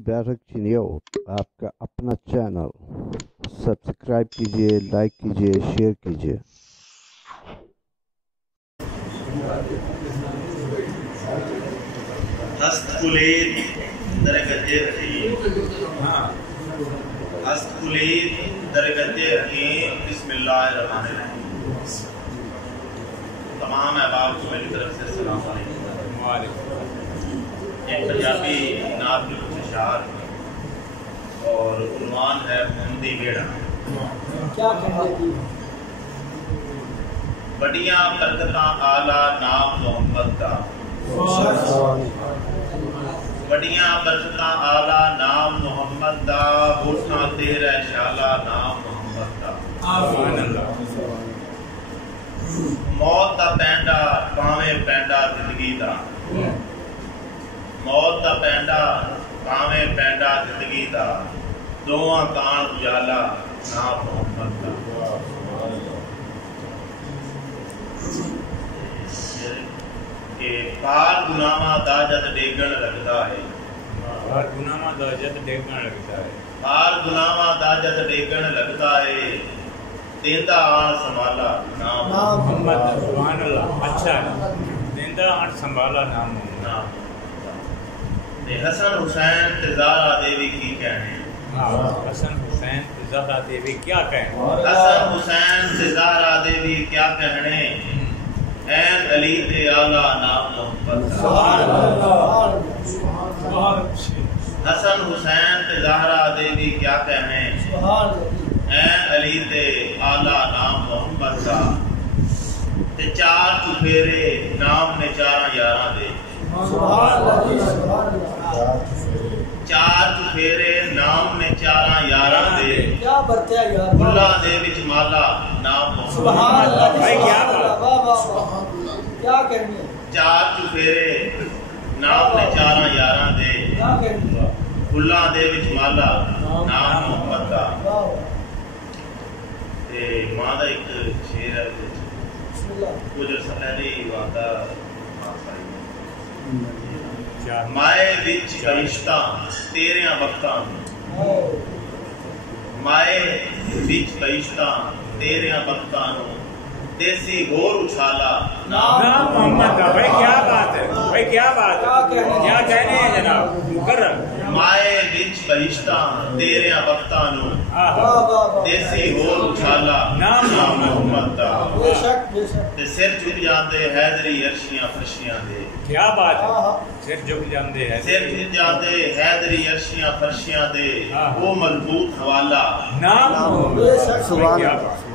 बैठक चिनियो आपका अपना चैनल। सब्सक्राइब कीजिए, लाइक कीजिए, शेयर कीजिए। हस्तकुलेर दरगते हकीम हस्तकुलेर दरगते हकीम बिस्मिल्लाहिर्रहमानिर्रहीम। तमाम अहबाब को मेरी तरफ से सलाम अलैकुम। एक पंजाबी नात में कुछ अशार और उन्वान है मोहम्मदी बेड़ा। क्या कहने की बड़ियां बरकतां आला नाम मोहम्मद का, बड़ियां बरकतां आला नाम मोहम्मद दा, वोटां तेरा शाला नाम मोहम्मद दा। मौत दा पैंडा भावें पैंडा जिंदगी दा, मौत दा पैंडा भावें पैंडा जिंदगी दा, दोवां कान उजाला नाम मोहम्मद दा। के पार गुनामा दा जद डेगण लगदा है, पार गुनामा दा जद डेगण लगदा है, पार गुनामा दा जद डेगण लगदा है, देंदा आन संभाला नाम मोहम्मद। सुभान अल्लाह। अच्छा, देंदा आन संभाला नाम मोहम्मद। ते हसन हुसैन ते ज़हरा देवी की कहने, हसन हुसैन ते ज़हरा देवी क्या कहने, हसन हुसैन ते ज़हरा देवी क्या कहने, ऐन अली ते आला नाम मोहम्मद। हसन हुसैन ते ज़हरा देवी क्या कहने, ऐन अली ते आला नाम मोहम्मद का। ते चार चुफेरे नाम ने चारा यारा दे, चार चुफेरे नाम ने चारा यारा दे, क्या बरतिया यार, फुल्ला दे विच माला नाम सुभान अल्लाह। भाई क्या बात, वाह वाह वाह, क्या कहने, चार चुफेरे नाम ने चारा यारा दे, क्या कहने, फुल्ला दे विच माला नाम मोहम्मद का। वाह ते मां दा एक शेर है बिस्मिल्लाह। कुछ अर्सा पहले वादा क्या माए विच फरिश्ता तेरियां वक्तां, माए विच फरिश्ता तेरियां वक्तां देसी गोर उछाला नाम मोहम्मद का। भाई क्या बात है, भाई क्या बात है, क्या कहने हैं जनाब मुकर्रम। माए विच फरिश्ता तेरियां वक्तां वाह वाह देसी गोर उछाला नाम मोहम्मद दा। बेशक बेशक, ते सिर झुक जाते हैदरी अर्शियां फरशियां दे, क्या बात है, हाँ सिर झुक जाते हैं, सिर झुक जाते हैदरी अर्शियां फरशियां दे, हाँ। वो मजबूत हवाला नाम मोहम्मद। बेशक, भाई क्या बात है।